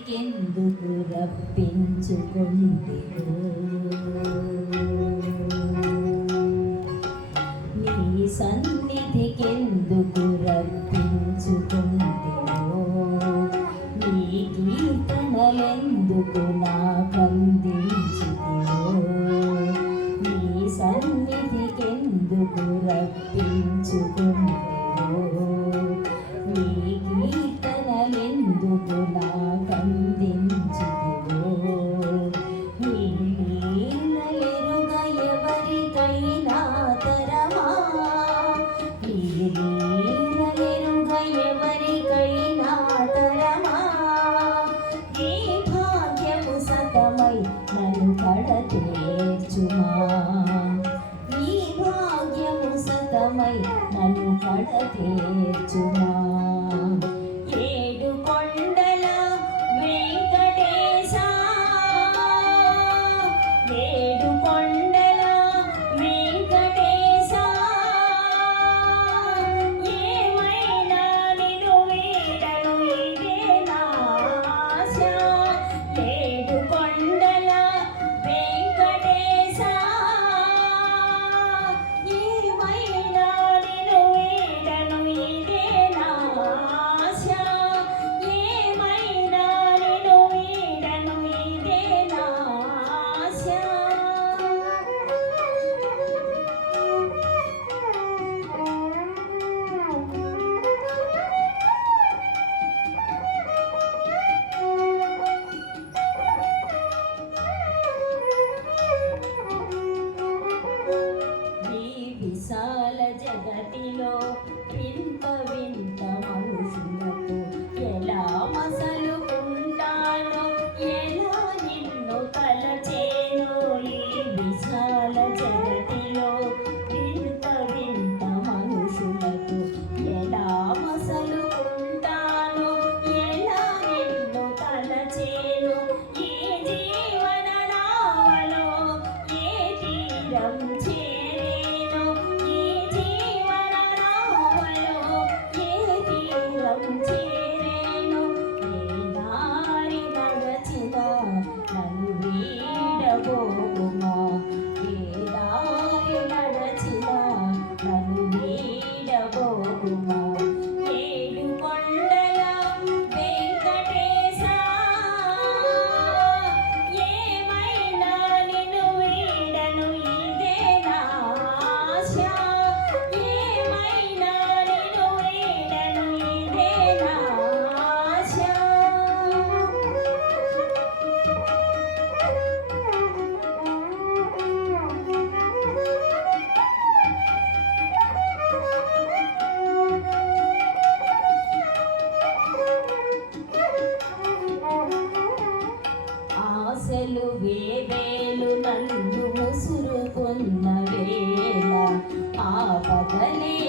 సన్నిధికెందుకు రప్పించుకొంటివో నీ సన్నిధికెందుకు రప్పించుకొంటివో నీ కీర్తనలెందుకు నాకందించితివో నీ సన్నిధికెందుకు రప్పించుకొంటివో నీ కీర్తనలెందుకు నాకందించితివో నీ లీలలెరుగ ఎవరికైనా తరమా నీ లీలలెరుగ ఎవరికైనా తరమా నీ భాగ్యము సతమై నన్ను కడతేర్చుమా నీ భాగ్యము సతమై నన్ను కడతేర్చుమా విశాల జగతిలో వింత వింత మనుషులకు ఎలా మసలుకుంటానో ఎలా నిన్ను తలచేను ఈ విశాల జగతిలో వింత వింత మనుషులకు ఎలా మసలుకుంటానో ఎలా నిన్ను తలచేను ఈ జీవన నావలో ఏ తీరం చేరేను ఏ దారి నడచినా నన్ను వీడబోకుమా ఏ దారి నడచినా నన్ను వీడబోకుమా ఏడు కొండల వెంకటేశ ఏమైనా నిన్ను వీడను ఇదే నా ఆశ ఏమైనా నిన్ను వీడను ఇదే నా ఆశ ఆశలు వేవేలు నన్ను ముసురుకున్న వేళ ఆపదలే